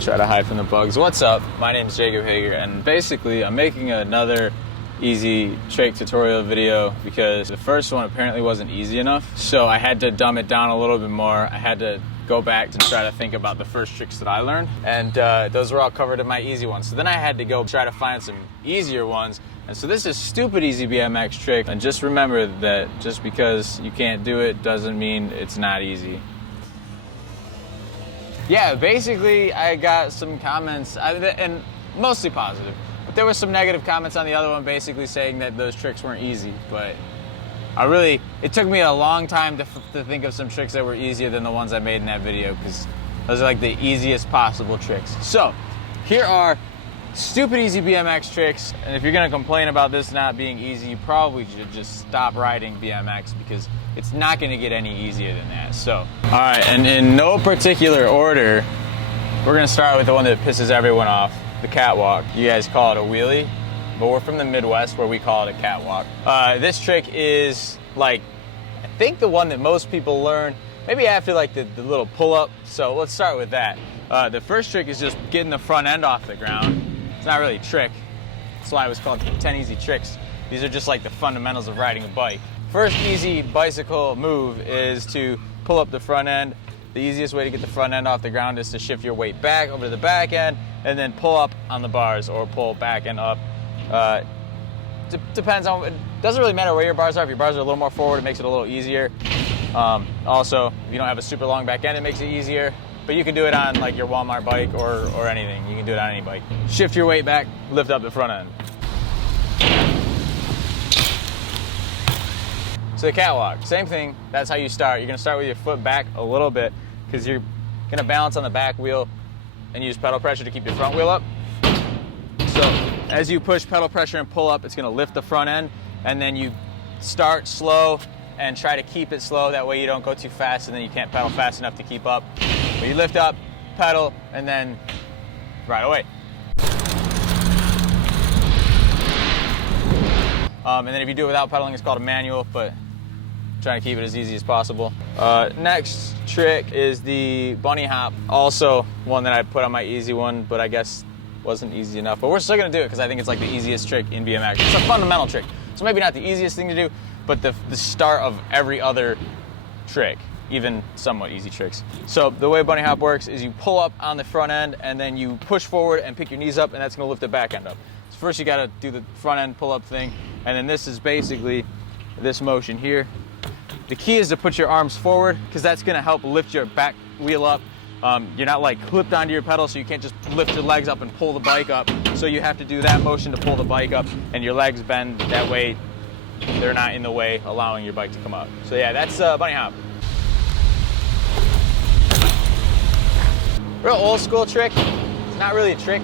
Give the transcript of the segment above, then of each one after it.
Try to hide from the bugs. What's up? My name is Jacob Hager, and basically I'm making another easy trick tutorial video because the first one apparently wasn't easy enough, so I had to dumb it down a little bit more. I had to go back to try to think about the first tricks that I learned, and those were all covered in my easy ones. So then I had to go try to find some easier ones, and so this is stupid easy BMX trick. And just remember that just because you can't do it doesn't mean it's not easy. Yeah, basically I got some comments, and mostly positive, but there were some negative comments on the other one basically saying that those tricks weren't easy. But it took me a long time to think of some tricks that were easier than the ones I made in that video, because those are like the easiest possible tricks. So here are stupid easy BMX tricks, and if you're gonna complain about this not being easy, you probably should just stop riding BMX, because it's not gonna get any easier than that. So, all right, and in no particular order, we're gonna start with the one that pisses everyone off, the catwalk. You guys call it a wheelie, but we're from the Midwest where we call it a catwalk. This trick is like, I think the one that most people learn, maybe after like the little pull-up. So let's start with that. The first trick is just getting the front end off the ground. It's not really a trick. That's why it was called 10 easy tricks. These are just like the fundamentals of riding a bike. First easy bicycle move is to pull up the front end. The easiest way to get the front end off the ground is to shift your weight back over to the back end and then pull up on the bars, or pull back and up. Depends on, it doesn't really matter where your bars are. If your bars are a little more forward, it makes it a little easier. Also, if you don't have a super long back end, it makes it easier. But you can do it on like your Walmart bike or anything. You can do it on any bike. Shift your weight back, lift up the front end. So the catwalk, same thing. That's how you start. You're gonna start with your foot back a little bit, because you're gonna balance on the back wheel and use pedal pressure to keep your front wheel up. So as you push pedal pressure and pull up, it's gonna lift the front end, and then you start slow and try to keep it slow. That way you don't go too fast, and then you can't pedal fast enough to keep up. But you lift up, pedal, and then ride away. And then if you do it without pedaling, it's called a manual, but I'm trying to keep it as easy as possible. Next trick is the bunny hop. Also one that I put on my easy one, but I guess wasn't easy enough. But we're still gonna do it because I think it's like the easiest trick in BMX. It's a fundamental trick. So maybe not the easiest thing to do, but the start of every other trick, even somewhat easy tricks. So the way bunny hop works is you pull up on the front end, and then you push forward and pick your knees up, and that's gonna lift the back end up. So first you gotta do the front end pull up thing, and then this is basically this motion here. The key is to put your arms forward, because that's gonna help lift your back wheel up. You're not like clipped onto your pedal, so you can't just lift your legs up and pull the bike up. So you have to do that motion to pull the bike up, and your legs bend that way. They're not in the way, allowing your bike to come up. So yeah, that's bunny hop. Real old school trick. It's not really a trick.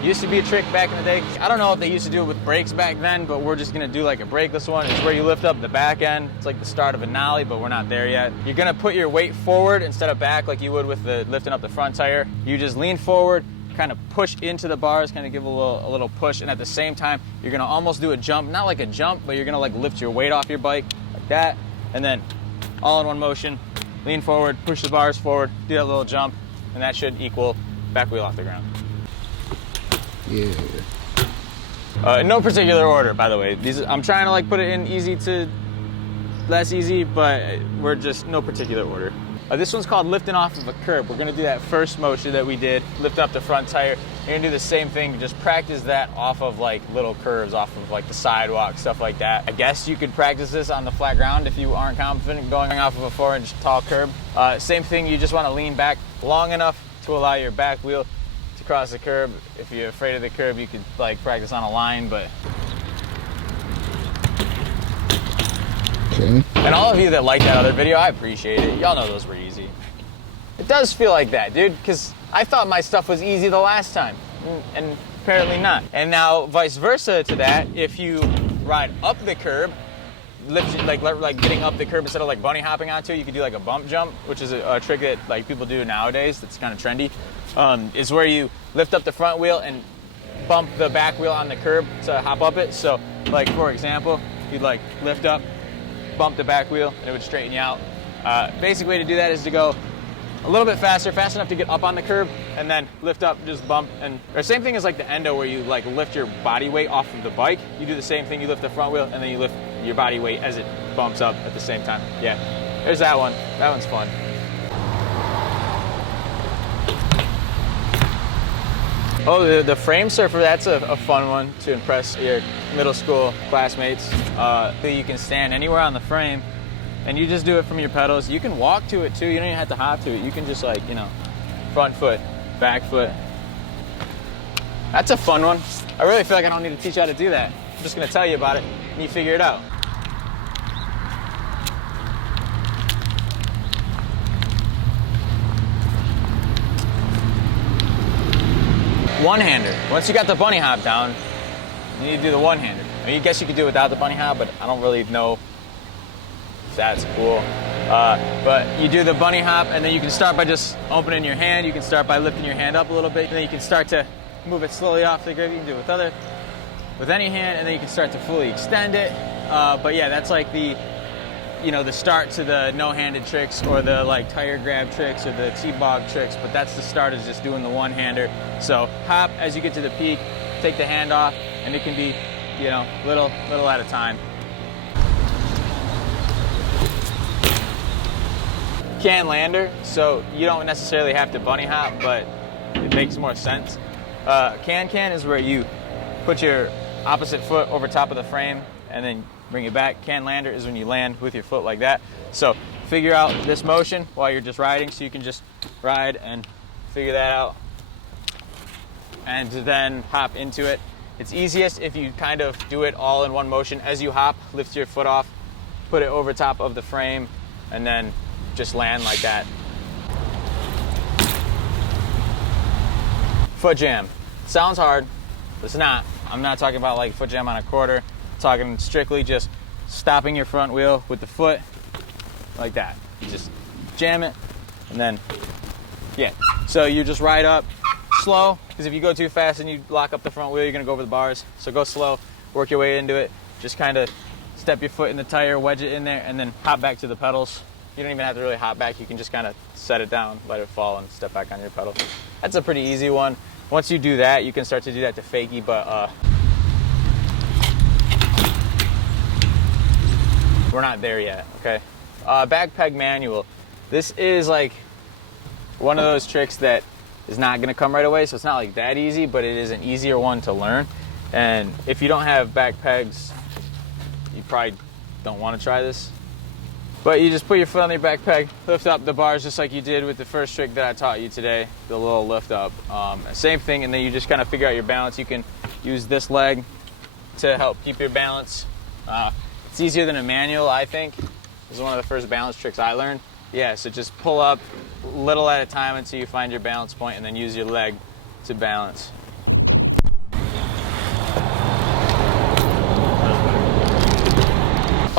It used to be a trick back in the day. I don't know if they used to do it with brakes back then, but we're just gonna do like a brakeless one. It's where you lift up the back end. It's like the start of a nollie, but we're not there yet. You're gonna put your weight forward instead of back like you would with the lifting up the front tire. You just lean forward, kind of push into the bars, kind of give a little push, and at the same time, you're gonna almost do a jump. Not like a jump, but you're gonna like lift your weight off your bike like that, and then all in one motion, lean forward, push the bars forward, do that little jump, and that should equal back wheel off the ground. Yeah. In no particular order, by the way. I'm trying to like put it in easy to less easy, but we're just no particular order. This one's called lifting off of a curb. We're gonna do that first motion that we did, lift up the front tire. You're gonna do the same thing, just practice that off of like little curves, off of like the sidewalk, stuff like that. I guess you could practice this on the flat ground if you aren't confident going off of a 4-inch tall curb. Same thing, you just wanna lean back long enough to allow your back wheel to cross the curb. If you're afraid of the curb, you could like practice on a line, but. Okay. And all of you that liked that other video, I appreciate it. Y'all know those were easy. It does feel like that, dude, because I thought my stuff was easy the last time, and apparently not. And now, vice versa to that, if you ride up the curb, like getting up the curb instead of like bunny hopping onto it, you could do like a bump jump, which is a trick that like people do nowadays that's kind of trendy. Is where you lift up the front wheel and bump the back wheel on the curb to hop up it. So like for example, you'd like lift up, bump the back wheel, and it would straighten you out. Basic way to do that is to go a little bit faster, fast enough to get up on the curb, and then lift up, just bump. And or same thing as like the endo where you like lift your body weight off of the bike. You do the same thing, you lift the front wheel and then you lift your body weight as it bumps up at the same time. Yeah, there's that one. That one's fun. Oh, the frame surfer, that's a fun one to impress your middle school classmates. You can stand anywhere on the frame and you just do it from your pedals. You can walk to it too. You don't even have to hop to it. You can just like, you know, front foot, back foot. That's a fun one. I really feel like I don't need to teach you how to do that. I'm just gonna tell you about it and you figure it out. One-hander. Once you got the bunny hop down, you need to do the one-hander. I mean, I guess you could do it without the bunny hop, but I don't really know if that's cool. But you do the bunny hop, and then you can start by just opening your hand. You can start by lifting your hand up a little bit, and then you can start to move it slowly off the grip. You can do it with any hand, and then you can start to fully extend it. But yeah, that's like the, you know, the start to the no-handed tricks or the like tire grab tricks or the T-bog tricks, but that's the start, is just doing the one-hander. So hop as you get to the peak, take the hand off, and it can be, you know, little at a time. Can lander, so you don't necessarily have to bunny hop, but it makes more sense. Can is where you put your opposite foot over top of the frame and then bring it back. Can lander is when you land with your foot like that. So figure out this motion while you're just riding, so you can just ride and figure that out and then hop into it. It's easiest if you kind of do it all in one motion. As you hop, lift your foot off, put it over top of the frame, and then just land like that. Foot jam. Sounds hard, but it's not. I'm not talking about like foot jam on a quarter. I'm talking strictly just stopping your front wheel with the foot like that. You just jam it, and then, yeah. So you just ride up slow, because if you go too fast and you lock up the front wheel, you're gonna go over the bars. So go slow, work your way into it. Just kind of step your foot in the tire, wedge it in there, and then hop back to the pedals. You don't even have to really hop back. You can just kind of set it down, let it fall, and step back on your pedal. That's a pretty easy one. Once you do that, you can start to do that to fakie, but we're not there yet, okay? Back peg manual. This is like one of those tricks that is not gonna come right away, so it's not like that easy, but it is an easier one to learn. And if you don't have back pegs, you probably don't wanna try this. But you just put your foot on your back peg, lift up the bars just like you did with the first trick that I taught you today, the little lift up. Same thing, and then you just kind of figure out your balance. You can use this leg to help keep your balance. It's easier than a manual, I think. This is one of the first balance tricks I learned. Yeah, so just pull up little at a time until you find your balance point, and then use your leg to balance.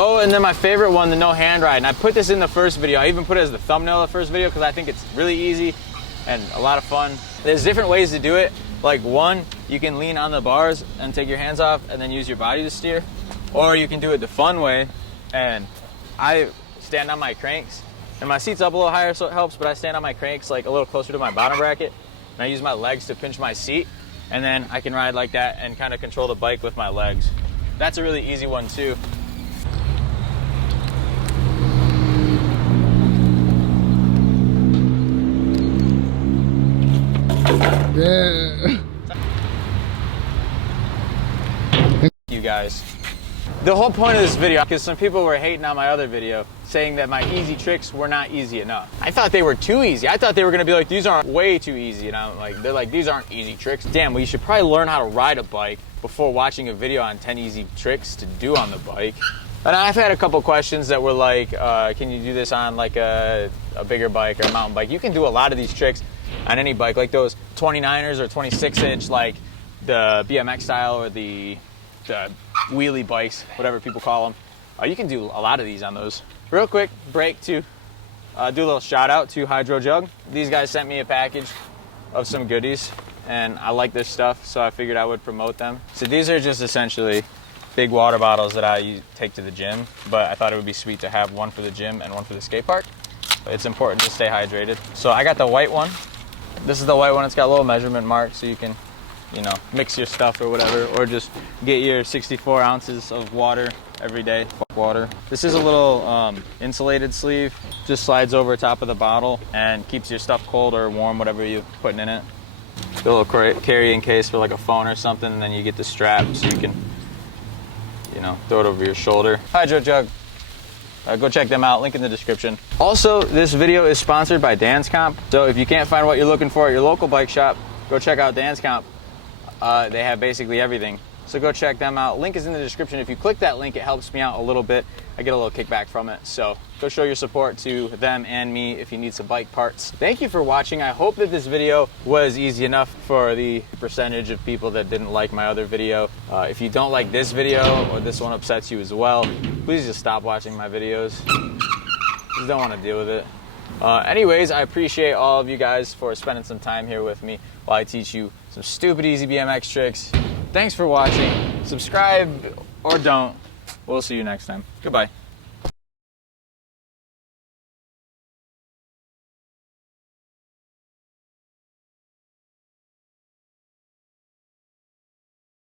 Oh, and then my favorite one, the no hand ride. And I put this in the first video. I even put it as the thumbnail of the first video because I think it's really easy and a lot of fun. There's different ways to do it. Like one, you can lean on the bars and take your hands off and then use your body to steer. Or you can do it the fun way, and I stand on my cranks. And my seat's up a little higher, so it helps, but I stand on my cranks like a little closer to my bottom bracket. And I use my legs to pinch my seat, and then I can ride like that and kind of control the bike with my legs. That's a really easy one too. Yeah. Thank you guys. The whole point of this video, because some people were hating on my other video, saying that my easy tricks were not easy enough. I thought they were too easy. I thought they were gonna be like, these aren't way too easy. And I'm like, they're like, these aren't easy tricks. Damn, well, you should probably learn how to ride a bike before watching a video on 10 easy tricks to do on the bike. And I've had a couple questions that were like, can you do this on like a bigger bike or a mountain bike? You can do a lot of these tricks on any bike, like those 29ers or 26-inch, like the BMX style or the wheelie bikes, whatever people call them. You can do a lot of these on those. Real quick break to do a little shout out to Hydro Jug. These guys sent me a package of some goodies, and I like this stuff, so I figured I would promote them. So these are just essentially big water bottles that I take to the gym, but I thought it would be sweet to have one for the gym and one for the skate park. It's important to stay hydrated. So I got the white one. This is the white one. It's got a little measurement mark so you can, you know, mix your stuff or whatever, or just get your 64 ounces of water every day. Water. This is a little insulated sleeve. Just slides over top of the bottle and keeps your stuff cold or warm, whatever you're putting in it. A little carrying case for like a phone or something, and then you get the strap so you can, you know, throw it over your shoulder. Hydro Jug. Go check them out, link in the description. Also, this video is sponsored by Dan's Comp. So if you can't find what you're looking for at your local bike shop, go check out Dan's Comp. They have basically everything. So go check them out. Link is in the description. If you click that link, it helps me out a little bit. I get a little kickback from it. So go show your support to them and me if you need some bike parts. Thank you for watching. I hope that this video was easy enough for the percentage of people that didn't like my other video. If you don't like this video or this one upsets you as well, please just stop watching my videos. Just don't want to deal with it. Anyways, I appreciate all of you guys for spending some time here with me while I teach you some stupid easy BMX tricks. Thanks for watching. Subscribe or don't. We'll see you next time. Goodbye.